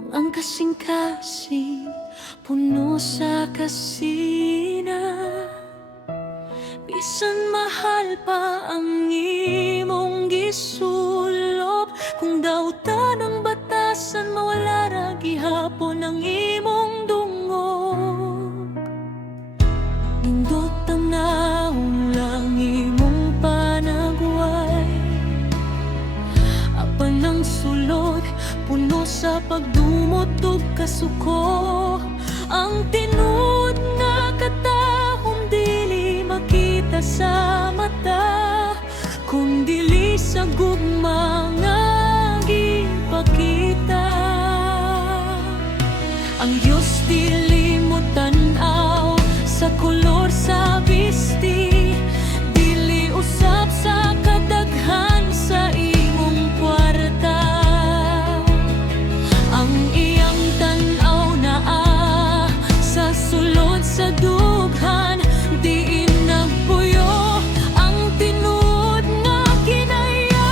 Kung ang kasing-kasing puno sa kasina, bisan mahal pa ang imong gisulop. Kung daw tanang batasan mawala ra gihapon ang imong dungog. Nindot ang naong lang imong panagway, apan ang sulod puno sa pagdumot ug kasuko. Ang tinud nga katahom dili makita sa mata, kung dili sa gugma nga gipakita. Ang Diyos dili mo tan-aw sa kolor sa bisti, dili usab sa kadaghan sa imong kwarta. Ang iyang tan-aw naa sa sulod sa dughan, diin nagpuyo ang tinud nga kinaya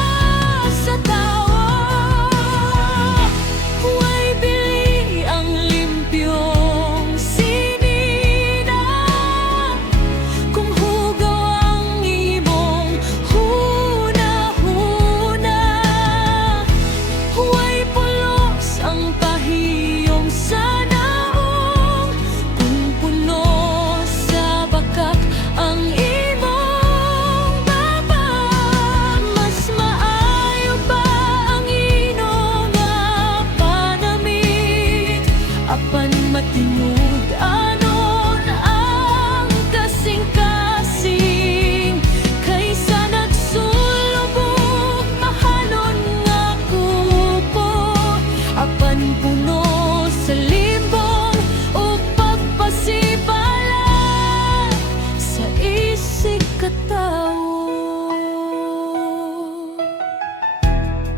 sa tawo. Huway bili ang limpyong sinina, kung hugaw ang imong huna-huna. Huway pulos ang pahiyom sa naong, kung puno sa bakak ang imong baba. Mas maayo pa ang ino nga panamit, apan matinud anon ang kasing-kasing, kaysa nagsulubog mahalon nga kupo, apan puno sa limbong o pagpasibala sa isig katawo.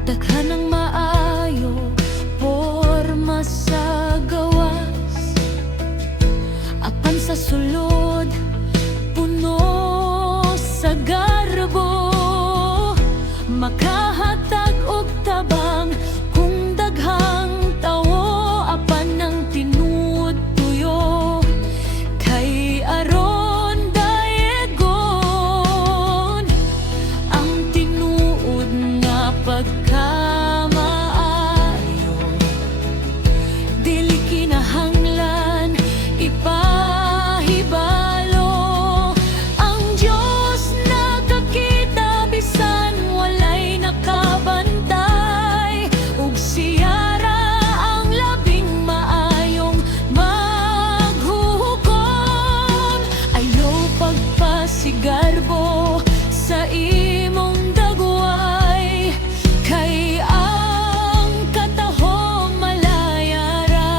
Daghan ang maayo porma sa gawas, apan sa sulod puno sa garbo. Makahatag og tabang kung daghang tawo, apan ang tinud tuyo kay aron daegon. Ang tinuod nga pagkamaayo, dili kinahanglan ipahibalo. Ang Diyos nakakita bisan walay nakabantay, ug siya ra ang labing maayong maghuhukom. Ayaw pagpasigarbo sa imong dagway, kay ang katahom malaya ra.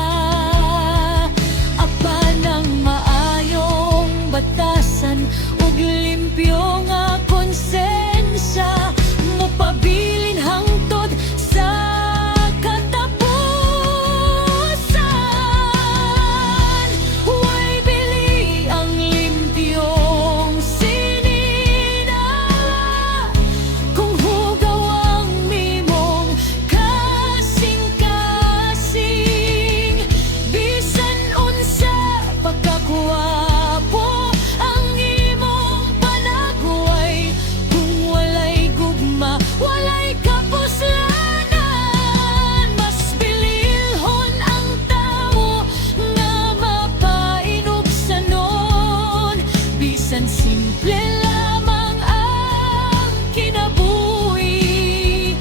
Apan ang maayong batasan ug limpyo nga konsensya, mopabilin hangtod sa katapusan. Huway bili ang limpyong sinina, kung hugaw ang mimong kasing-kasing. Bisan unsa pagkakwapo ang imong panagway, kung walay gugma, walay kapuslanan. Mas bililhon ang tawo nga mapainugsanon, bisan simple lamang ang kinabuhi.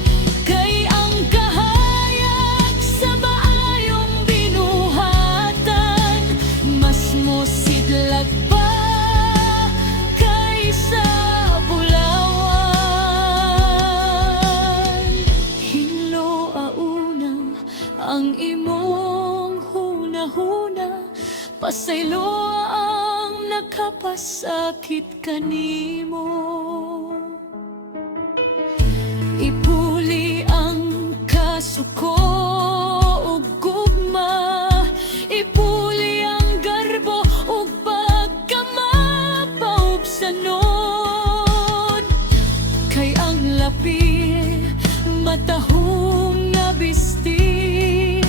Kay ang kahayag sa maayong binuhatan, mas mosidlag pa kaysa bulawan. Hinlo auna ang imong huna-huna, pasaylo ang nakapasakit kanimo. Ipuli ang kasuko ug gugma, ipuli ang garbo ug pagkamapaubsanon. Kay ang lapi matahong nga bisti,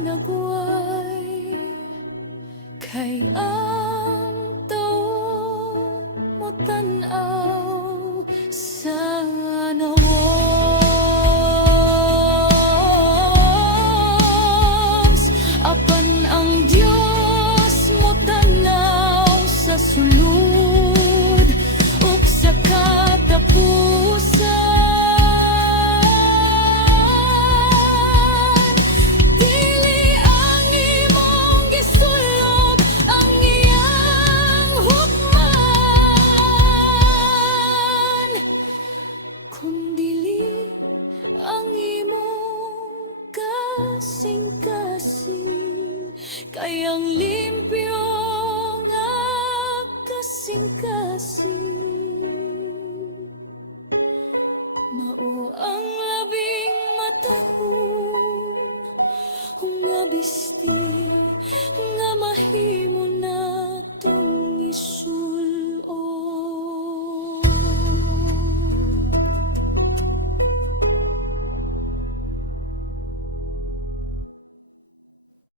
panagway kay ang tao mo tan-aw sa nawas apan ang Dios mo tanaw sa sulod ug sa katapusan. Dili ang imong gisulod ang iyang hukman, kundili ang imong kasing-kasing kayang limpyo nga kasing-kasing. Mao